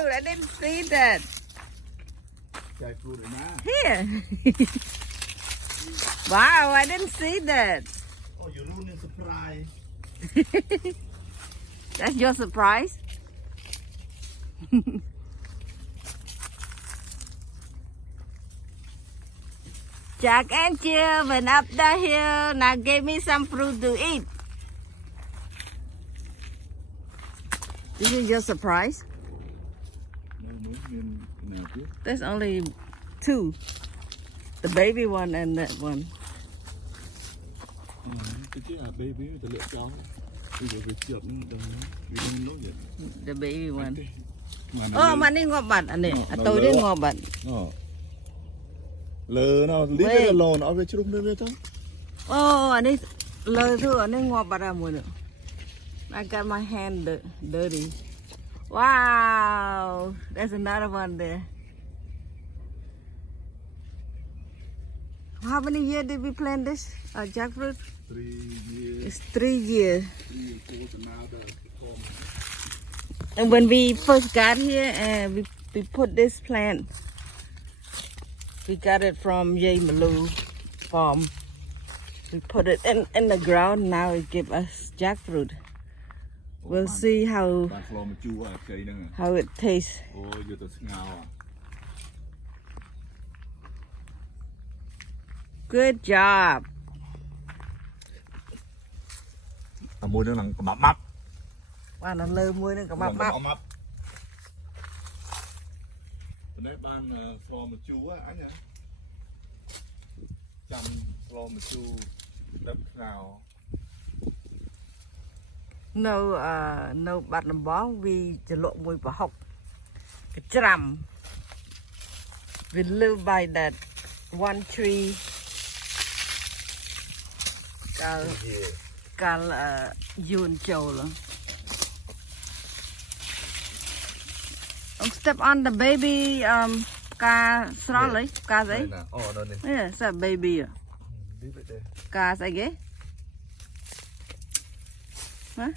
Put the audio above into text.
jackfruit. I didn't see that. Jackfruit in there. Here. Wow, I didn't see that. Oh, you're ruining surprise. That's your surprise? Jack and Jill went up the hill. Now give me some fruit to eat. This is your surprise? There's only two. The baby one and that one. The baby one. Oh, mà đi ngọc bạch anh này. Tôi đi ngọc bạch. Lờ nào, lý cái lò nó về chung lên thôi. Oh, anh ấy lời thưa anh ấy ngọc bạch ra mùi nữa. I got my hand dirty. Wow, there's another one there. How many years did we plant this jackfruit? 3 years. It's 3 years. 3 years now. And when we first got here, we put this plant. We got it from Yay Malu farm. We put it in the ground. Now it gives us jackfruit. We'll see how it tastes. Good job. Mua nó nặng mập mập. Wow, nó lơ muối nó có mập mập. Đấy ban phlo một chú á anh nhá. Chăm phlo một chú đất nào. No bát làm bó vì chỉ lộ mùi bỏ học. Cái trầm. We live by that one tree. Cả yuan châu luôn. Step on the baby ca sro lấy ca giấy. Yeah, it's a baby. Ca giấy ghế. Hả?